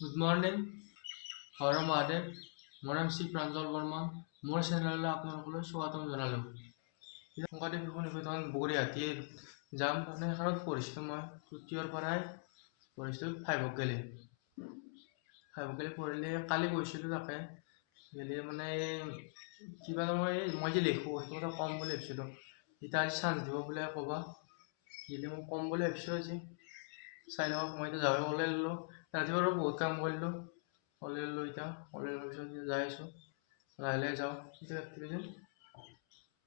Good morning, Har Mahadev. মোৰ নাম শ্ৰী প্ৰাঞ্জল বৰ্মন। মোৰ চেনেললৈ আপোনালোকলৈ স্বাগতম জনালোঁ। শংকৰদেৱ শিশু নিকেতন বগৰীহাটীৰ যাম মানে এখনত পঢ়িছিলোঁ। মই তৃতীয়ৰ পৰাই পঢ়িছিলোঁ 5ক গেলি পঢ়িলে কালি গৈছিলোঁ। তাকে গেলি মানে কিবা মই যে লিখোঁ সেইটো কথা ক'ম বুলি ভাবিছিলোঁ। এতিয়া আজি চান্স দিব বোলে ক'বা গেলি মই ক'ম বুলি ভাবিছোঁ। আজি চাই লওক, মই এতিয়া যাবলৈ ওলাই ল'লোঁ। ৰাতিপুৱা বহুত কাম কৰিলোঁ, ওলাই ল'লোঁ। এতিয়া ওলাই লোৱাৰ পিছত যাই আছোঁ, লাহে লাহে যাওঁ। এতিয়া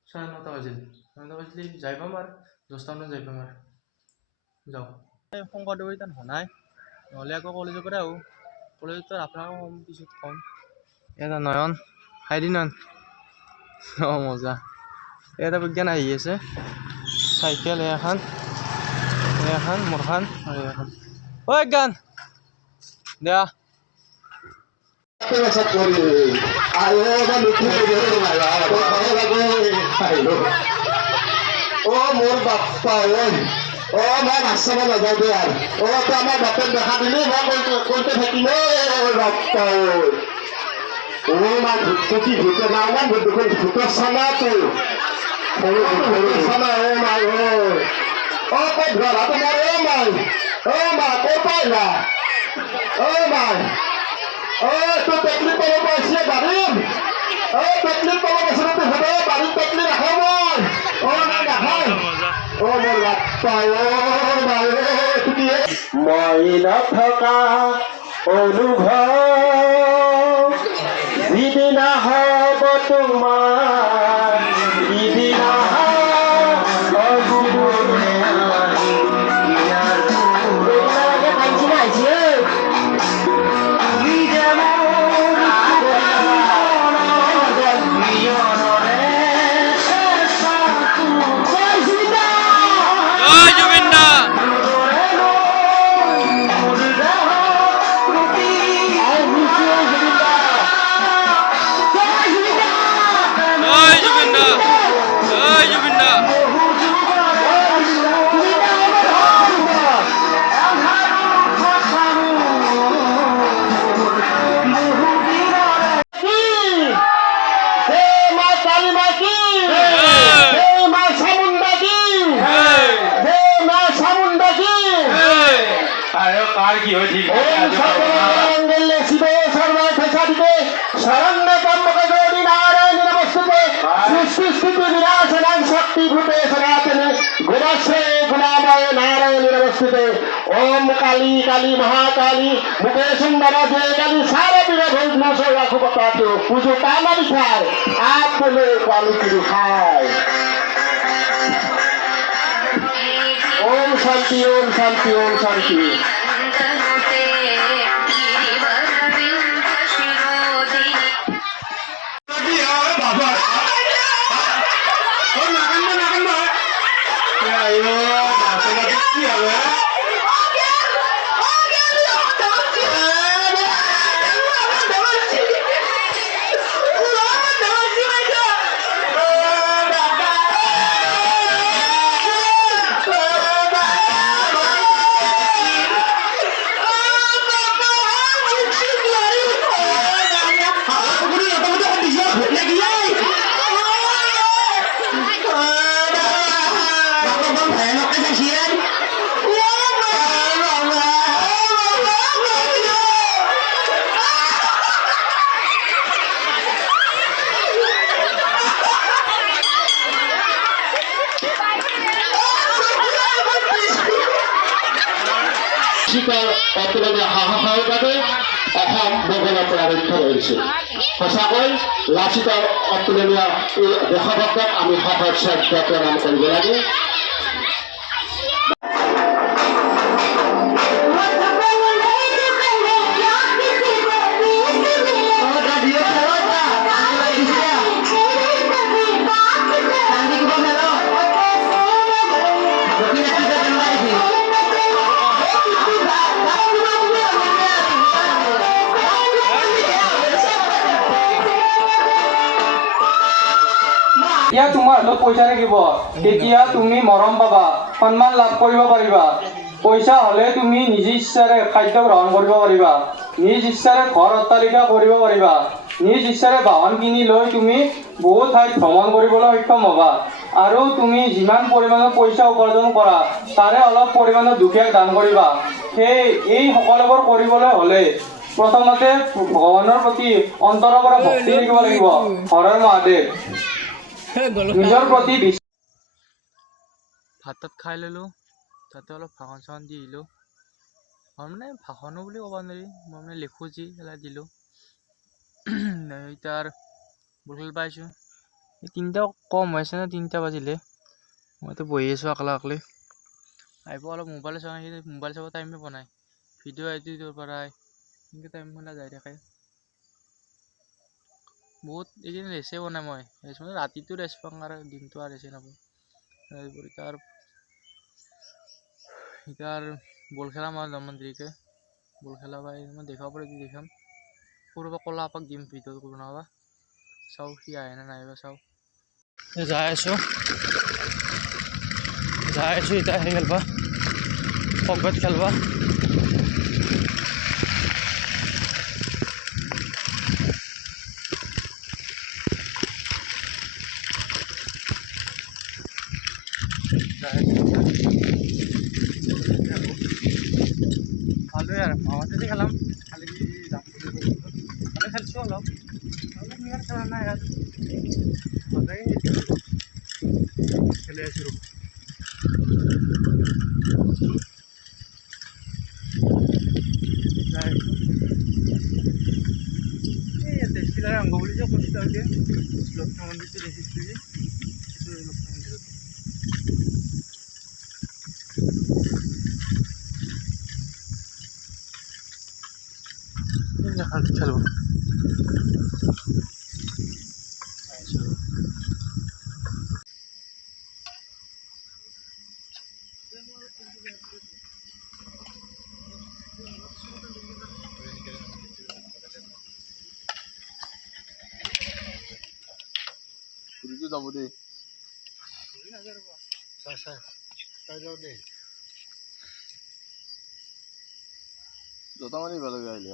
9:30 বাজিল। 9:30 বাজিলে যাই পাম আৰু 10টামানত যাই পাম আৰু যাওঁ। শংকৰদেৱৰ এতিয়া নাই, নহ'লে আকৌ কলেজৰ পৰা আহোঁ। কলেজত আপোনাক ক'ম, পিছত ক'ম। এটা নয়ন হাইদি নয়ন মজা। এটা বিজ্ঞান আহি আছে, চাইকেল এখন মোৰখান এখন ঐ গান দিয়া। মোৰ বাপ্পা মই নাচাব নাযাওঁ দে আৰু তই আমাৰ বাপেক দেখা দিলি মই কৈতে থাকিম বাপ্পা মা ভূতটো কি ভূতে নাম দেখোন ভূতৰ চানা তোৰ চানা মাই কত ঘৰা তোমাৰ মাই মা ক'ৰ পাইলা মাই তোৰ টেকনিক পাব পাইছে বাৰীত টেকনিক পাব পাইছে তোৰ হ'ব বাৰীত টেকনিক ৰাখো মই নাখায় মোৰ বাপ্পা মই নথকা অনুভৱ যিদিনা হ'ব তোমাৰ সিদিনা ओम काली काली महाकाली मुखे सुंदर जय काली सारे विरोध नशो लाखों बताते हो पूजो काला बिचार आप बोले काली की रुखाय ओम शांति ओम शांति ओम शांति সাহসৰ বাবে অসম মোগলৰ পৰা ৰক্ষা কৰিছিল। সঁচাকৈ লাচিত অতুলনীয় এই দেশভক্তক আমি শপত শ্ৰদ্ধা প্ৰদান কৰিব লাগে। এতিয়া তোমাৰ হাতত পইচা থাকিব, তেতিয়া তুমি মৰম পাবা, সন্মান লাভ কৰিব পাৰিবা। পইচা হ'লে তুমি নিজ ইচ্ছাৰে খাদ্য গ্ৰহণ কৰিব পাৰিবা। নিজ ইচ্ছাৰে ঘৰ অট্টালিকা কৰিব পাৰিবা। নিজ ইচ্ছাৰে বাহন কিনি লৈ তুমি বহু ঠাইত ভ্ৰমণ কৰিবলৈ সক্ষম হ'বা। আৰু তুমি যিমান পৰিমাণৰ পইচা উপাৰ্জন কৰা তাৰে অলপ পৰিমাণৰ দুখীয়াক দান কৰিবা। এই সকলোবোৰ কৰিবলৈ হ'লে প্ৰথমতে ভগৱানৰ প্ৰতি অন্তৰৰ পৰা ভক্তি থাকিব লাগিব। হৰ হৰ মহাদেৱ। নিজৰ প্ৰতি ভাত তাত খাই ল'লোঁ, তাতে অলপ ভাষণ চাষণ দি আহিলোঁ। মানে ভাষণো বুলি ক'ব নোৱাৰি, মই মানে লিখোঁ যি এলা দিলোঁ। এতিয়া আৰু বল খেলিব পাইছোঁ। তিনিটা কম হৈ আছে ন, 3টা বাজিলে। মইতো বহি আছোঁ অকলে অকলে। আহিব অলপ মোবাইল চাওঁ, মোবাইল চাব টাইমে পোৱা নাই। ভিডিঅ' এডিটৰ পৰাই এনেকৈ টাইমবিলাক যাই থাকে। বহুত এইকেইদিন ৰেচে পোৱা নাই মই। ৰেচ মানে ৰাতিটো ৰেচ পাওঁ আৰু দিনটো আৰু ৰেচে নাপাওঁ। এতিয়া আৰু বল খেলাম আৰু অলপমান দেৰিকৈ। বল খেলা পাই মই দেখাব পাৰি যদি দেখাম। সৰুৰ পৰা ক'লা আপাক দিম ভিডিঅ'টো বনাবা। চাওঁ সি আহে নে নাহে বা চাওঁ। যাই আছোঁ এতিয়া সেই খেলবা পকেট খেলবা। ভালোই আৰু মামাতে খেলাম খালি যাম ভালে খেলছোঁ অলপ ইমান খেলা নাই আৰু ভালেই খেলি আছোঁ। এই দেশিলাৰ অংগ বুলি যে কৈছিল আৰু লক্ষ্মী মন্দিৰটো দেখিছিলোঁ যে সেইটো লক্ষ্মী মন্দিৰত খেলব যাব দেই জোতা মাৰি ভাল আহিলে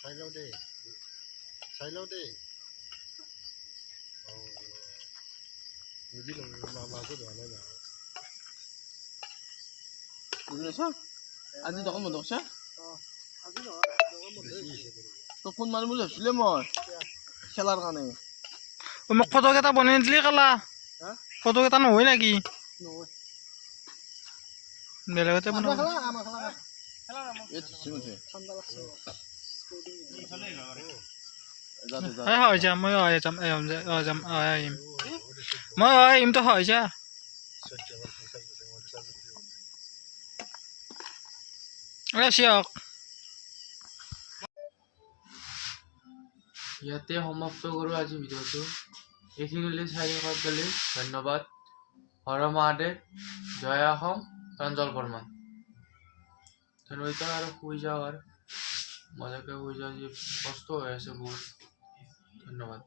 চাই লওঁ দেই আজি দোকান বন্ধ কৰিছে তোক ফোন মাৰিম বুলি ভাবিছিলে মই খেলাৰ কাৰণে মোক ফটো কেইটা বনাই দিলি কালা ফটো কেইটা নহয় নেকি বেলেগতে বনাব হয় যাম মই যাম আহিম মই আহিমতো হয় যা চিয়ক ইয়াতে সমাপ্ত কৰোঁ আজি ভিডিঅ'টো এইখিনিলৈ চাই থকাৰ বাবে ধন্যবাদ হৰ মহাদেৱ জয় অসম প্ৰাঞ্জল বৰ্মন ধন্যবাদ আৰু শুই যাওঁ আৰু মজাকৈ শুই যাওঁ যি কষ্ট হৈ আছে বহুত ধন্যবাদ।